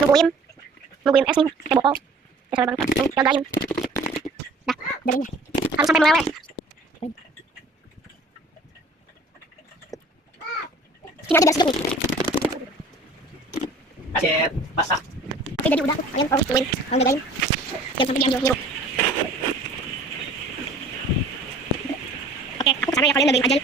Nungguin es nih, kayak bokol. Ya sampai banget, gagain. Dah, jadinya. Harus sampai meleleh. Ini aja biar sedikit nih. Kaset, masak. Oke, jadi udah tuh. Kalian tungguin, kalian jagain. Jangan sampai diambil nyirup. Oke, aku kesana ya, kalian jagain aja.